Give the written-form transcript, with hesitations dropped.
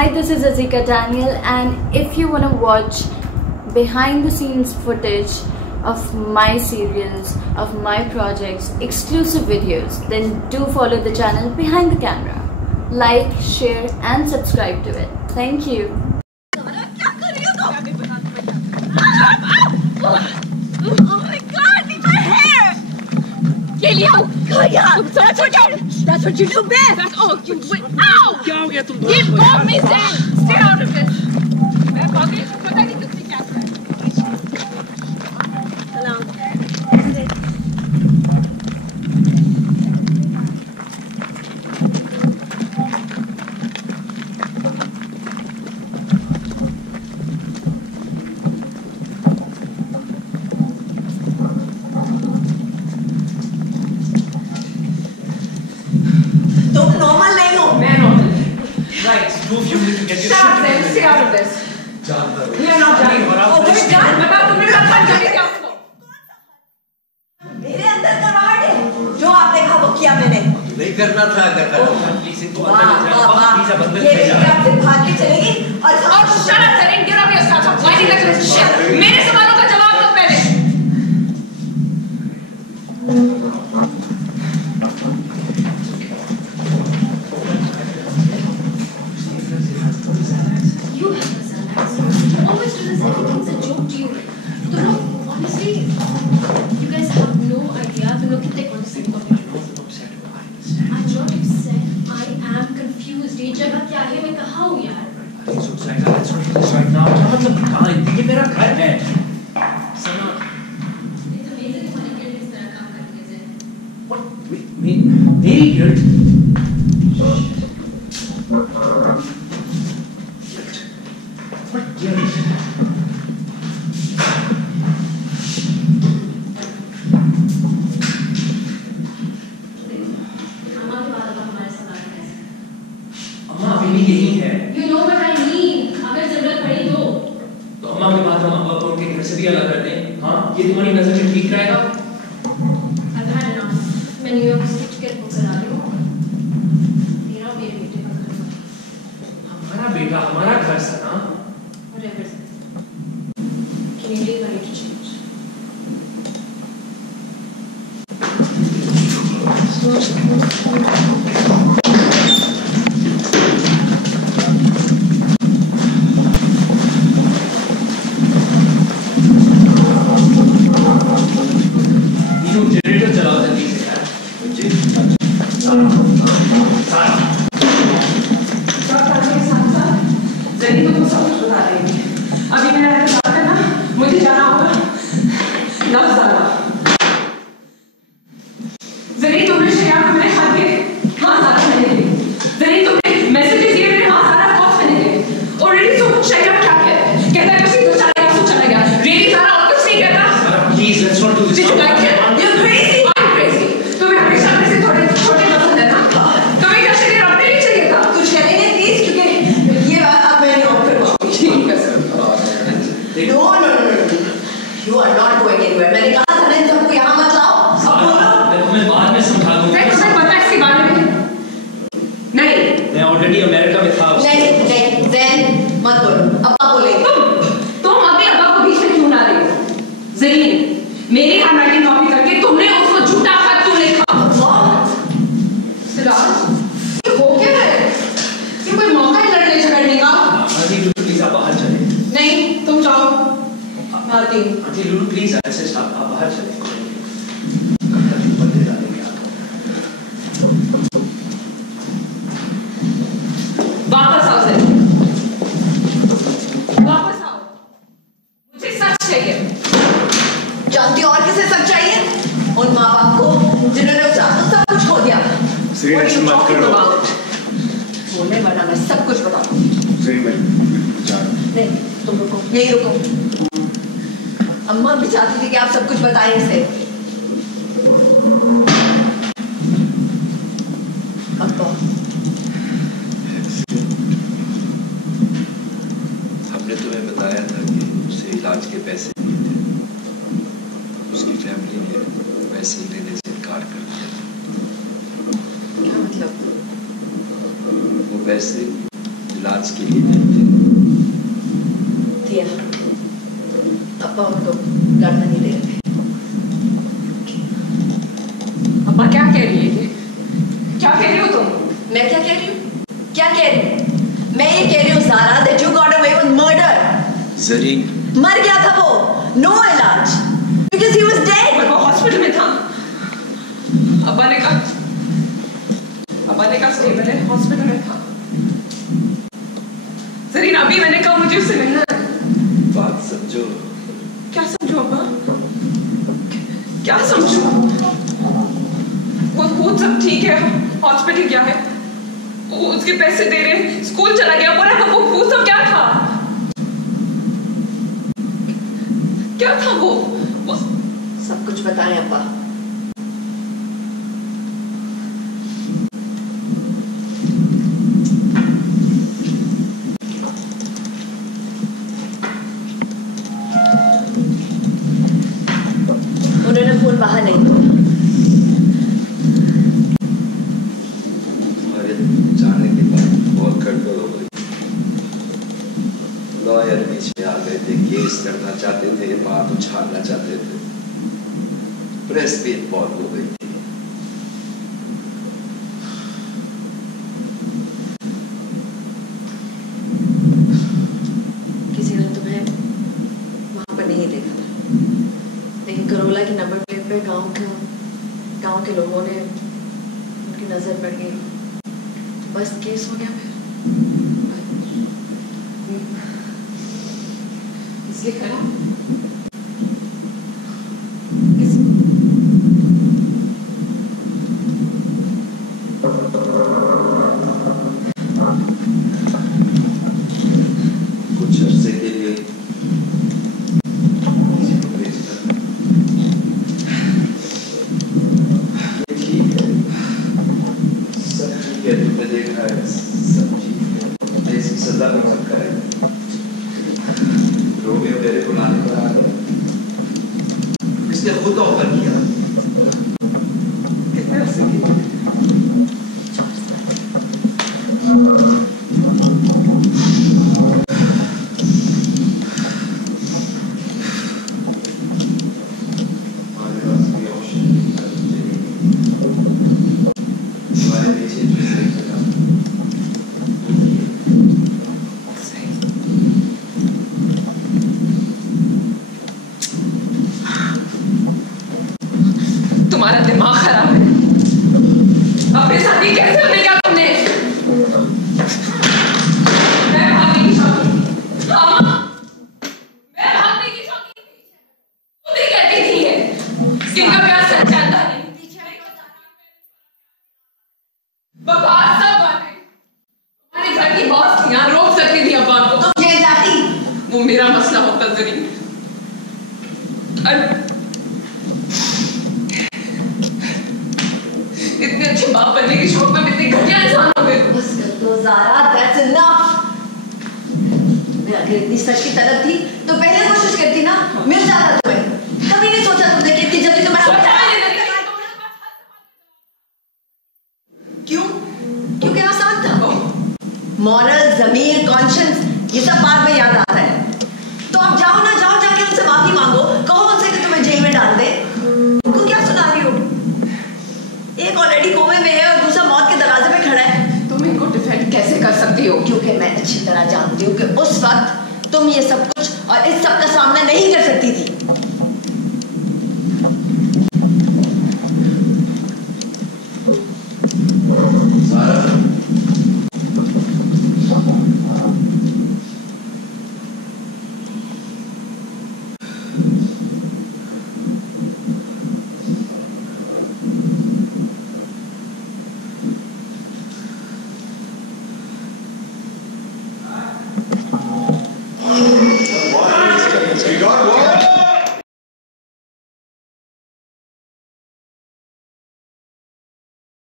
Hi, this is Daniel, and if you want to watch behind the scenes footage of my serials, of my projects, exclusive videos, then do follow the channel Behind the Camera. Like, share and subscribe to it. Thank you. Oh my god, leave my hair! Get out! That's what you do best! That's all you went. Ow! Give off me, Zen! Stay out of this! Salam. Two of you need to get your shut up, Zen. Stay out of this. We are not done. Oh, we're done. मेरे अंदर करवाहट है जो आप देखा वो किया मैंने नहीं करना था अगर प्लीज इनको अंदर ले जाओ प्लीज अब अंदर ले जाओ ये आपसे भाग के चलेगी और shut up sir get off your stuff why did you shut मेरे सवालों का जवाब दो पहले ये मेरा घर है सना what मेरी गिल्ट what guilt अम्मा अभी भी यही है you know what I mean अगर जरूरत पड़ी तो अम्मा के बाद हम अब्बा को उनके घर से भी अलग कर दें हाँ ये तुम्हारी नजर में ठीक रहेगा मैं न्यूयॉर्क से टिकट बुक करा रही हूँ मेरा मेरे बेटे का घर हमारा बेटा हमारा घर सना whatever can you leave I need to change generator चलाओ जल्दी से जरी तो सब कुछ बता रही है अभी मेरा बात है ना मुझे जाना होगा नवजारा जरी तुमने शेयर को मेरे हाथ के हाँ सारा मैंने ली जरी तुमने मैसेजेस दिए मेरे हाँ सारा कॉल मैंने ली ऑलरेडी सब कुछ चेक क्या कहता है किसी दो चार का कुछ चला गया रियली सारा और कुछ नहीं कहता please let's not do this You are not going anywhere. मैंने कहा था नहीं तुमको यहाँ मत लाओ। अब बोलो। मैं तुम्हें बाद में समझा दूँगा। नहीं तुम्हें पता है इसके बारे में? नहीं। मैं ऑलरेडी अमेरिका में था। नहीं ज़ैन मत बोलो। अब्बा बोलेंगे। तुम अभी अब्बा को बीच में क्यों ला रही हो? ज़रीन मेरी हैंडराइटिंग कॉपी करके तुमने उसको झूठा खत क्यों लिखा? सिराज ये हो क्या रहा है? ये कोई मौका है लड़ने झगड़ने का? आंटी प्लीज आप बाहर चलें। नहीं तुम जाओ। आंटी लूलू प्लीज ऐसे स्टॉप आप बाहर चलें वापस आओ सर वापस आओ मुझे सच चाहिए जानती और किसे सच चाहिए उन माँ बाप को जिन्होंने उस रात को सब कुछ खो दिया बोलने वाला मैं सब कुछ बताऊँ नहीं तुम रुको यही रुको अम्मा भी चाहती थी कि आप सब कुछ बताएं इसे हमने तुम्हें बताया था कि उसे इलाज के पैसे दिए थे उसकी फैमिली ने पैसे लेने से इनकार कर दिया क्या मतलब वो पैसे दिला इलाज के लिए देते। दिया अब्बा तो लड़ना नहीं दे रहे। अब्बा क्या कह रही है? क्या कह रही हो तुम? मैं क्या कह रही हूँ? क्या कह रही हूँ? मैं ये कह रही हूँ Zaara that you got away with murder. Zareen मर गया था वो, no इलाज, because he was dead. पर वो हॉस्पिटल में था। अब्बा ने कहा स्टेबल है, हॉस्पिटल में था। जरीन अभी मैंने कहा मुझे उससे मिलना है। बात समझो। क्या समझो अब्बा? क्या समझो? वो सब ठीक है, हॉस्पिटल क्या है, वो उसके पैसे दे रहे, स्कूल चला गया, बोला वो सब क्या था? क्या था वो? सब कुछ बताएं अब्बा। उन्होंने फोन बाहर नहीं किया। तुम्हारे जाने के बाद बहुत गड़बड़ हो गई। लॉयर बीच में आ गए थे, केस करना चाहते थे, बात उछालना चाहते थे, प्रेस भी बहुत हो गई थी। किसी ने तुम्हें वहां पर नहीं देखा था, लेकिन करोला की नंबर प्लेट पे गांव के लोगों ने उनकी नजर पड़ गई, बस केस हो गया। फिर इसके खिलाफ कुछ अरसे के लिए किसी को भेज करना। ये ठीक है, सब ठीक है, तुमने देखा है, सब ठीक है, मैं इसकी सजा भी कम कराएगी। रोमियो मेरे बुलाने पर आ गया, इसने खुद ऑफर किया। कितने अरसे के लिए? हमारे पास कोई ऑप्शन नहीं था, हमारे पीछे जो सही लगा तुम्हारा दिमाग खराब है। अपने साथ ये कैसे होने क्या तुमने? मैं भागने की शौकीन थी। हाँ माँ, मैं भागने की शौकीन थी। खुद ही कहती थी ये कि इनका प्यार सच्चा नहीं। बकवास सब बातें। तुम्हारे घर की बॉस थी, यहाँ रोक सकती थी अब्बा को। तुम ये जाती, वो मेरा मसला होता जरीन। इतने अच्छे बाप बनने के शौक में इतने घटिया इंसान हो गए। बस कर दो ज़ारा, that's enough। मैं अगर इतनी सच की तलब थी तो पहले कोशिश करती ना, मिल जाता तुम्हें। कभी नहीं सोचा तुमने कि इतनी जल्दी तुम्हें क्यों? क्योंकि आसान था। मॉरल, ज़मीर, कॉन्शियंस, ये सब बाद में याद आता है। तो अब जाओ ना, जाओ जाके उनसे माफी मांगो, कहो उनसे कि तुम्हें जेल में डाल दे। उनको क्या सुना रही हो? एक ऑलरेडी कोमे में है और दूसरा मौत के दरवाजे पे खड़ा है। तुम इनको डिफेंड कैसे कर सकती हो? क्योंकि मैं अच्छी तरह जानती हूँ कि उस वक्त तुम ये सब कुछ और इस सब का सामना नहीं कर सकती थी। God, what?